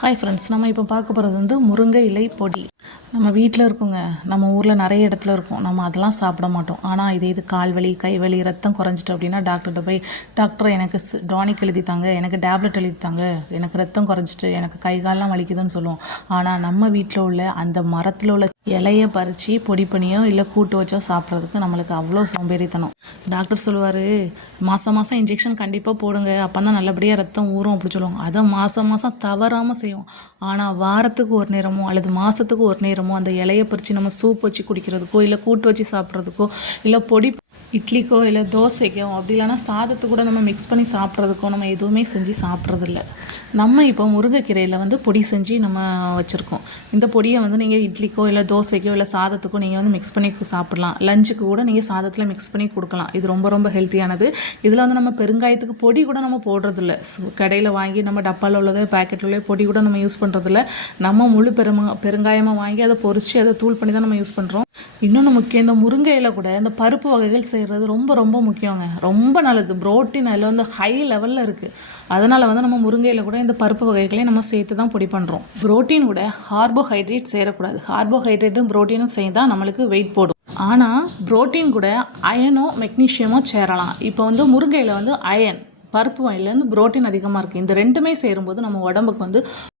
Hi friends, நம்ம இப்போ பார்க்க போகிறது வந்து முருங்கை இலை பொடி. நம்ம வீட்டில் இருக்குங்க, நம்ம ஊரில் நிறைய இடத்துல இருக்கும். நம்ம அதெல்லாம் சாப்பிட மாட்டோம். ஆனால் இது கால் வலி, கை வலி, ரத்தம் குறைஞ்சிட்டு அப்படின்னா டாக்டர்கிட்ட போய், டாக்டர் எனக்கு டானிக் எழுதித்தாங்க, எனக்கு டேப்லெட் எழுதித்தாங்க, எனக்கு ரத்தம் குறைஞ்சிட்டு, எனக்கு கை கால்லாம் வலிக்குதுன்னு சொல்லுவோம். ஆனால் நம்ம வீட்டில் உள்ள அந்த மரத்தில் உள்ள இலையை பறித்து பொடி பண்ணியோ இல்லை கூட்டு வச்சோ சாப்பிட்றதுக்கு நம்மளுக்கு அவ்வளோ சோம்பேறித்தனம். டாக்டர் சொல்லுவார், மாதம் இன்ஜெக்ஷன் கண்டிப்பாக போடுங்க, அப்போ தான் நல்லபடியாக ரத்தம் ஊறும் அப்படி சொல்லுவாங்க. அதை மாதம் தவறாமல் செய்யும். ஆனால் வாரத்துக்கு ஒரு நேரமோ அல்லது மாதத்துக்கு ஒரு நேரமோ அந்த இலையை பறித்து நம்ம சூப் வச்சு குடிக்கிறதுக்கோ இல்லை கூட்டு வச்சு சாப்பிட்றதுக்கோ இல்லை பொடி இட்லிக்கோ இல்லை தோசைக்கோ அப்படி இல்லைனா சாதத்துக்கு கூட நம்ம மிக்ஸ் பண்ணி சாப்பிட்றதுக்கோ நம்ம எதுவுமே செஞ்சு சாப்பிட்றதில்ல. நம்ம இப்போ முருங்கைக்கீரையில் வந்து பொடி செஞ்சு நம்ம வச்சுருக்கோம். இந்த பொடியை வந்து நீங்கள் இட்லிக்கோ இல்லை தோசைக்கோ இல்லை சாதத்துக்கோ நீங்கள் வந்து மிக்ஸ் பண்ணி சாப்பிட்லாம். லஞ்சுக்கு கூட நீங்கள் சாதத்தில் மிக்ஸ் பண்ணி கொடுக்கலாம். இது ரொம்ப ரொம்ப ஹெல்த்தியானது. இதில் வந்து நம்ம பெருங்காயத்துக்கு பொடி கூட நம்ம போடுறதில்ல. கடையில் வாங்கி நம்ம டப்பாவில் உள்ளது பேக்கெட்டில் உள்ள பொடி கூட நம்ம யூஸ் பண்ணுறதில்ல. நம்ம முழு பெருங்காயமாக வாங்கி அதை பொரித்து அதை தூள் பண்ணி தான் நம்ம யூஸ் பண்ணுறோம். இன்னொன்று முக்கியம், இந்த முருங்கையில் கூட இந்த பருப்பு வகைகள் செய்கிறது ரொம்ப ரொம்ப முக்கியங்க. ரொம்ப நல்லது. புரோட்டீன் அதில் வந்து ஹை லெவலில் இருக்குது. அதனால் வந்து நம்ம முருங்கையில் கூட இந்த பருப்பு வகைகளையும் நம்ம சேர்த்து தான் பொடி பண்ணுறோம். புரோட்டீன் கூட கார்போஹைட்ரேட் சேரக்கூடாது. கார்போஹைட்ரேட்டும் புரோட்டீனும் சேர்ந்தா நம்மளுக்கு வெயிட் போடும். ஆனால் புரோட்டீன் கூட அயனோ மெக்னீஷியமோ சேரலாம். இப்போ வந்து முருங்கையில் வந்து அயன், பருப்பு வகையிலேருந்து புரோட்டீன் அதிகமாக இருக்குது. இந்த ரெண்டுமே சேரும்போது நம்ம உடம்புக்கு வந்து